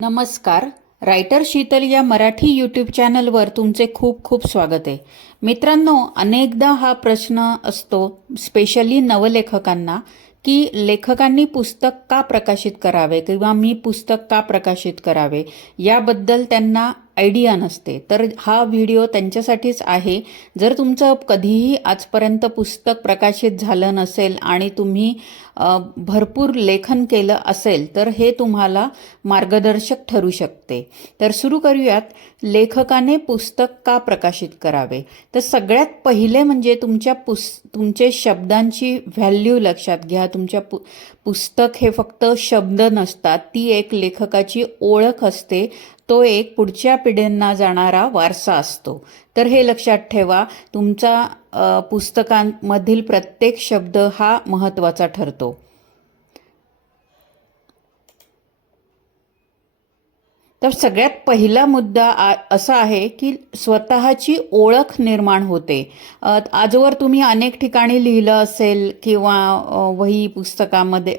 नमस्कार. रायटर शीतल या मराठी यूट्यूब चॅनलवर तुमचे खूप खूप स्वागत आहे. मित्रांनो, अनेकदा हा प्रश्न असतो स्पेशली नवलेखकांना की लेखकांनी पुस्तक का प्रकाशित करावे किंवा मी पुस्तक का प्रकाशित करावे याबद्दल त्यांना आयडिया नसते. तर हा व्हिडिओ त्यांच्यासाठीच आहे. जर तुमचं कधीही आजपर्यंत पुस्तक प्रकाशित झालं नसेल आणि तुम्ही भरपूर लेखन केलं असेल तर हे तुम्हाला मार्गदर्शक ठरू शकते. तर सुरू करूयात. लेखकाने पुस्तक का प्रकाशित करावे? तर सगळ्यात पहिले म्हणजे तुमचे शब्दांची व्हॅल्यू लक्षात घ्या. पुस्तक हे फक्त शब्द नसतात, ती एक लेखकाची ओळख असते. तो एक पुढच्या पिढ्यांना जाणारा वारसा असतो. तर हे लक्षात ठेवा. तुमचा पुस्तकांमधील प्रत्येक शब्द हा महत्त्वाचा ठरतो. तर सगळ्यात पहिला मुद्दा असा आहे की स्वतःची ओळख निर्माण होते. आजवर तुम्ही अनेक ठिकाणी लिहिलं असेल किंवा वही पुस्तकामध्ये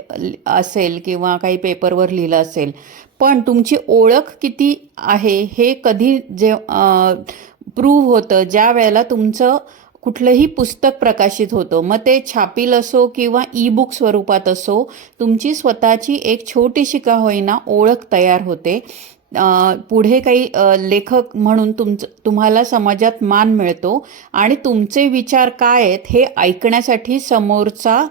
असेल किंवा काही पेपरवर लिहिलं असेल, पण तुमची ओळख किती आहे हे कधी प्रूव्ह होतं ज्या वेळेला तुमचं कुठलंही पुस्तक प्रकाशित होतं. मग ते छापील असो किंवा ई बुक स्वरूपात असो, तुमची स्वतःची एक छोटीशी का होईना ओळख तयार होते. पुढे काही लेखक म्हणून तुम्हाला समाजात मान मिळतो आणि तुमचे विचार काय आहेत हे ऐकण्यासाठी समोरचा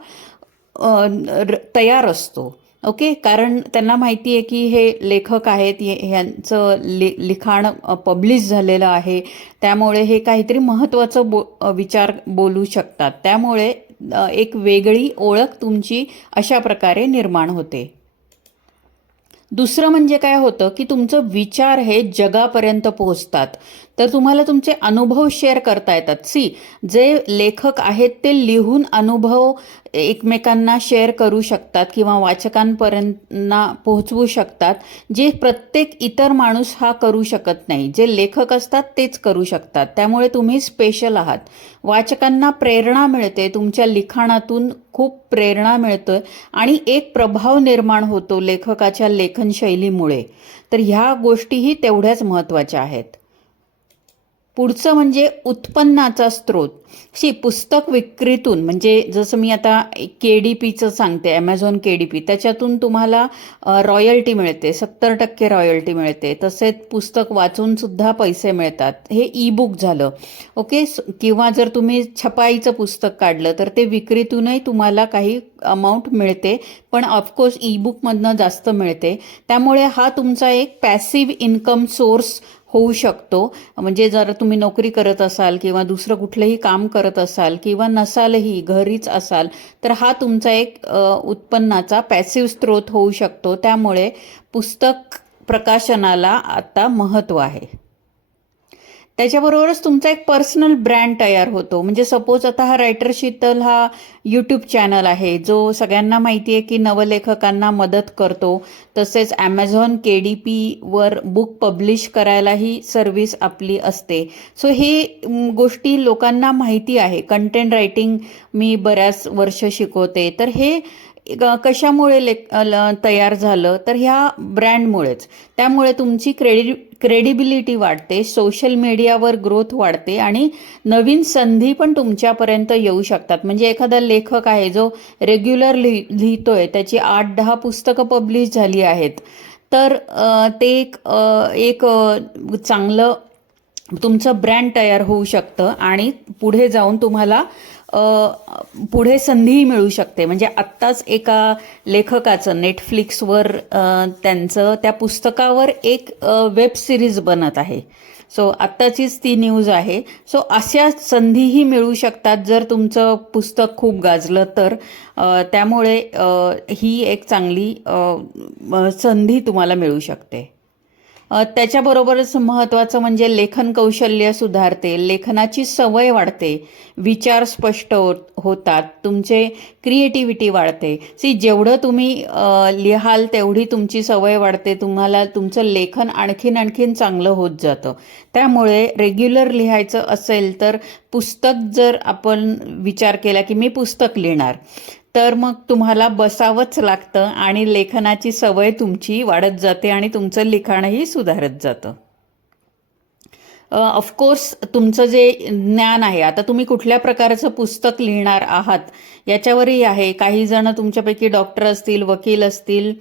तयार असतो. ओके, कारण त्यांना माहिती आहे की हे लेखक आहेत, ह्यांचं लिखाण पब्लिश झालेलं आहे, त्यामुळे हे काहीतरी महत्त्वाचं विचार बोलू शकतात. त्यामुळे एक वेगळी ओळख तुमची अशा प्रकारे निर्माण होते. दुसरं म्हणजे काय होतं की तुमचं विचार हे जगापर्यंत पोहोचतात. तर तुम्हाला तुमचे अनुभव शेअर करता येतात. जे लेखक आहेत ते लिहून अनुभव एकमेकांना शेअर करू शकतात किंवा वाचकांपर्यंत पोहोचवू शकतात, जे प्रत्येक इतर माणूस हा करू शकत नाही. जे लेखक असतात तेच करू शकतात. त्यामुळे तुम्ही स्पेशल आहात. वाचकांना प्रेरणा मिळते, तुमच्या लिखाणातून खूप प्रेरणा मिळतं आणि एक प्रभाव निर्माण होतो लेखकाच्या लेखनशैलीमुळे. तर ह्या गोष्टीही तेवढ्याच महत्त्वाच्या आहेत. पुढचं म्हणजे उत्पन्नाचा स्रोत. पुस्तक विक्रीतून, म्हणजे जसं मी आता KDPचं सांगते, ॲमेझॉन KDP, त्याच्यातून तुम्हाला रॉयल्टी मिळते, 70% रॉयल्टी मिळते. तसेच पुस्तक वाचून सुद्धा पैसे मिळतात. हे ई बुक झालं. ओके, किंवा जर तुम्ही छपाईचं पुस्तक काढलं तर ते विक्रीतूनही तुम्हाला काही अमाऊंट मिळते, पण ऑफकोर्स ई बुकमधनं जास्त मिळते. त्यामुळे हा तुमचा एक पॅसिव्ह इन्कम सोर्स होऊ शकतो. म्हणजे जर तुम्ही नोकरी करत असाल किंवा दुसरं कुठलंही काम करत असाल किंवा नसालही, घरीच असाल, तर हा तुमचा एक उत्पन्नाचा पॅसिव्ह स्रोत होऊ शकतो. त्यामुळे पुस्तक प्रकाशनाला आता महत्त्व आहे. त्याच्याबरोबरच तुमचा एक पर्सनल ब्रँड तयार होतो. म्हणजे सपोज आता हा रायटर शीतल हा यूट्यूब चॅनल आहे, जो सगळ्यांना माहिती आहे की नवलेखकांना मदत करतो. तसेच ॲमेझॉन KDPवर बुक पब्लिश करायलाही सर्व्हिस आपली असते. सो हे गोष्टी लोकांना माहिती आहे. कंटेंट रायटिंग मी बऱ्याच वर्ष शिकवते. तर हे कशामुळे तयार झालं, तर ह्या ब्रँडमुळेच. त्यामुळे तुमची क्रेडिबिलिटी वाढते, सोशल मीडियावर ग्रोथ वाढते आणि नवीन संधी पण तुमच्यापर्यंत येऊ शकतात. म्हणजे एखादा लेखक आहे जो रेग्युलर लिहितोय, त्याची 8-10 पुस्तकं पब्लिश झाली आहेत, तर ते एक चांगलं तुमचं ब्रँड तयार होऊ शकतं आणि पुढे जाऊन तुम्हाला पुढे संधीही मिळू शकते. म्हणजे आत्ताच एका लेखकाचं नेटफ्लिक्सवर त्या पुस्तकावर एक वेब सिरीज बनत आहे. सो आत्ताचीच ती न्यूज आहे. सो अशा संधीही मिळू शकतात जर तुमचं पुस्तक खूप गाजलं तर. त्यामुळे ही एक चांगली संधी तुम्हाला मिळू शकते. त्याच्याबरोबरच महत्त्वाचं म्हणजे लेखन कौशल्य सुधारते, लेखनाची सवय वाढते, विचार स्पष्ट होतात, तुमचे क्रिएटिव्हिटी वाढते. जेवढं तुम्ही लिहाल तेवढी तुमची सवय वाढते, तुम्हाला तुमचं लेखन आणखीन चांगलं होत जातं. त्यामुळे रेग्युलर लिहायचं असेल तर पुस्तक, जर आपण विचार केला की मी पुस्तक लिहिणार, तर मग तुम्हाला बसावंच लागतं आणि लेखनाची सवय तुमची वाढत जाते आणि तुमचं लिखाणही सुधारत जातं. ऑफकोर्स तुमचं जे ज्ञान आहे, आता तुम्ही कुठल्या प्रकारचं पुस्तक लिहिणार आहात याच्यावरही आहे. काही जण तुमच्यापैकी डॉक्टर असतील, वकील असतील,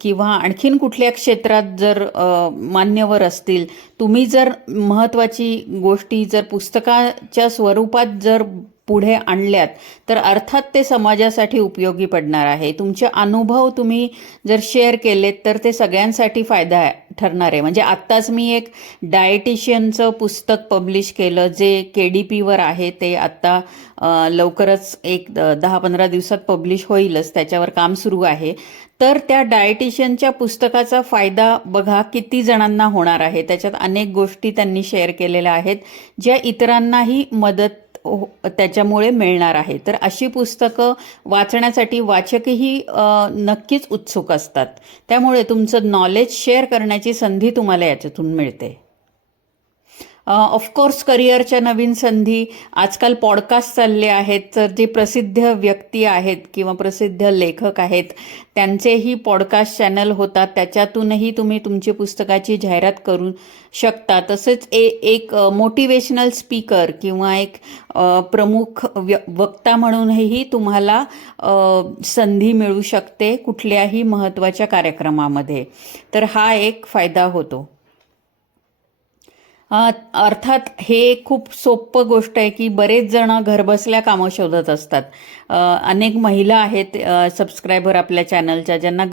किंवा आणखीन कुठल्या क्षेत्रात जर मान्यवर असतील. तुम्ही जर महत्त्वाची गोष्टी जर पुस्तकाच्या स्वरूपात जर पुढे आणल्यात तर अर्थात ते समाजासाठी उपयोगी पडणार आहे. तुमचे अनुभव तुम्ही जर शेअर केलेत तर ते सगळ्यांसाठी फायदा ठरणार आहे. म्हणजे आत्ताच मी एक डायटिशियनचं पुस्तक पब्लिश केलं जे KDPवर आहे. ते आत्ता लवकरच एक 10-15 दिवसात पब्लिश होईलच, त्याच्यावर काम सुरू आहे. तर त्या डायटिशियनच्या पुस्तकाचा फायदा बघा किती जणांना होणार आहे. त्याच्यात अनेक गोष्टी त्यांनी शेअर केलेल्या आहेत ज्या इतरांनाही मदत त्याच्यामुळे मिळणार आहे. तर अशी पुस्तकं वाचण्यासाठी वाचकही नक्कीच उत्सुक असतात. त्यामुळे तुमचं नॉलेज शेअर करण्याची संधी तुम्हाला याच्यातून मिळते. ऑफकोर्स करिअरच्या नवीन संधी, आजकाल पॉडकास्ट चालले आहेत. तर जे प्रसिद्ध व्यक्ती आहेत किंवा प्रसिद्ध लेखक आहेत त्यांचेही पॉडकास्ट चॅनल होतात. त्याच्यातूनही तुम्ही तुमची पुस्तकाची जाहिरात करू शकता. तसेच एक मोटिवेशनल स्पीकर किंवा एक प्रमुख वक्ता म्हणूनही तुम्हाला संधी मिळू शकते कुठल्याही महत्त्वाच्या कार्यक्रमामध्ये. तर हा एक फायदा होतो. अर्थात हे खूप सोपं गोष्ट आहे की बरेच जण घरबसल्या कामं शोधत असतात. अनेक महिला आहेत सबस्क्रायबर आपल्या चॅनलच्या ज्यांना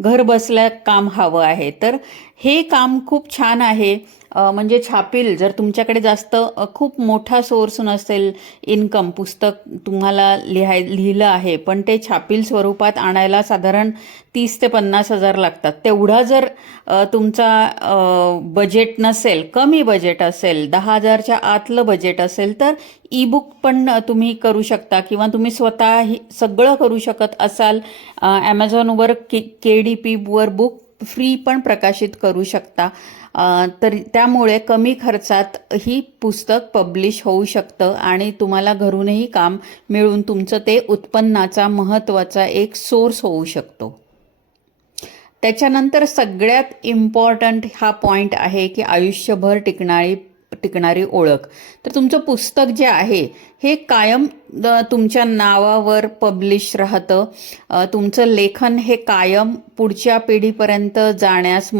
घर बसल्या काम हवं आहे. तर हे काम खूप छान आहे. म्हणजे छापील जर तुमच्याकडे जास्त खूप मोठा सोर्स नसेल इन्कम, पुस्तक तुम्हाला लिहिलं आहे पण ते छापील स्वरूपात आणायला साधारण 30 ते 50 हजार लागतात. तेवढा जर तुमचा बजेट नसेल, कमी बजेट असेल, 10,000च्या आतलं बजेट असेल तर ई-बुक पण तुम्ही करू शकता किंवा तुम्ही स्वतः सगळं करू शकत असाल. ॲमेझॉनवर KDPवर बुक फ्री पण प्रकाशित करू शकता. तर त्यामुळे कमी खर्चात ही पुस्तक पब्लिश होऊ शकतं आणि तुम्हाला घरूनही काम मिळून तुमचं ते उत्पन्नाचा महत्त्वाचा एक सोर्स होऊ शकतो. त्याच्यानंतर सगळ्यात इम्पॉर्टंट हा पॉईंट आहे की आयुष्यभर टिकणारी ओळख. तर तुमचं पुस्तक जे आहे हे कायम तुमच्या नावावर पब्लिश राहतं. तुमचं लेखन हे कायम पुढच्या पिढीपर्यंत जाण्यास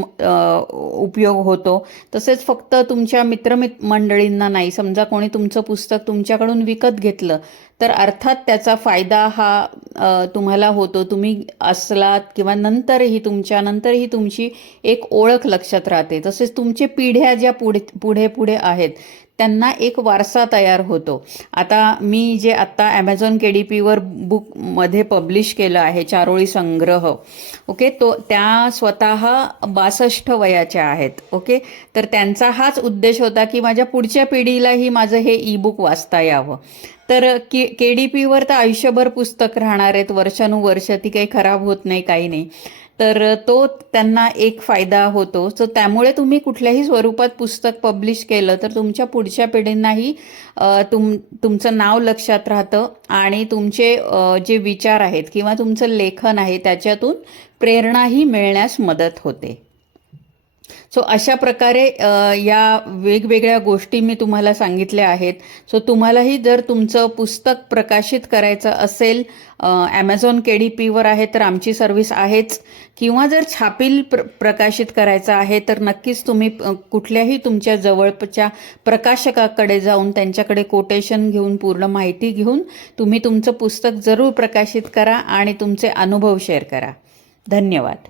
उपयोग होतो. तसेच फक्त तुमच्या मित्रमंडळींना नाही, समजा कोणी तुमचं पुस्तक तुमच्याकडून विकत घेतलं तर अर्थात त्याचा फायदा हा तुम्हाला होतो. तुम्ही असलात किंवा नंतरही तुमची एक ओळख लक्षात राहते. तसेच तुमचे पिढ्या ज्या पुढे आहेत त्यांना एक वारसा तयार होतो. आता मी जे आत्ता ॲमेझॉन KDPवर बुकमध्ये पब्लिश केलं आहे चारोळी संग्रह, ओके, त्या स्वतः 62 वयाच्या आहेत. ओके, तर त्यांचा हाच उद्देश होता की माझ्या पुढच्या पिढीलाही माझं हे ई-बुक वाचता यावं. तर KDPवर तर आयुष्यभर पुस्तक राहणार आहेत, वर्षानुवर्ष ती काही खराब होत नाही, काही नाही. तर तो त्यांना एक फायदा होतो. सो त्यामुळे तुम्ही कुठल्याही स्वरूपात पुस्तक पब्लिश केलं तर तुमच्या पुढच्या पिढींनाही तुमचं नाव लक्षात राहतं आणि तुमचे जे विचार आहेत किंवा तुमचं लेखन आहे त्याच्यातून प्रेरणाही मिळण्यास मदत होते. सो अशा प्रकारे या वेगवेगळ्या गोष्टी मी तुम्हाला सांगितल्या आहेत. सो तुम्हालाही जर तुमचं पुस्तक प्रकाशित करायचं असेल, ॲमेझॉन KDPवर आहे तर आमची सर्व्हिस आहेच, किंवा जर छापील प्रकाशित करायचं आहे तर नक्कीच तुम्ही कुठल्याही तुमच्या जवळच्या प्रकाशकाकडे जाऊन त्यांच्याकडे कोटेशन घेऊन पूर्ण माहिती घेऊन तुम्ही तुमचं पुस्तक जरूर प्रकाशित करा आणि तुमचे अनुभव शेअर करा. धन्यवाद.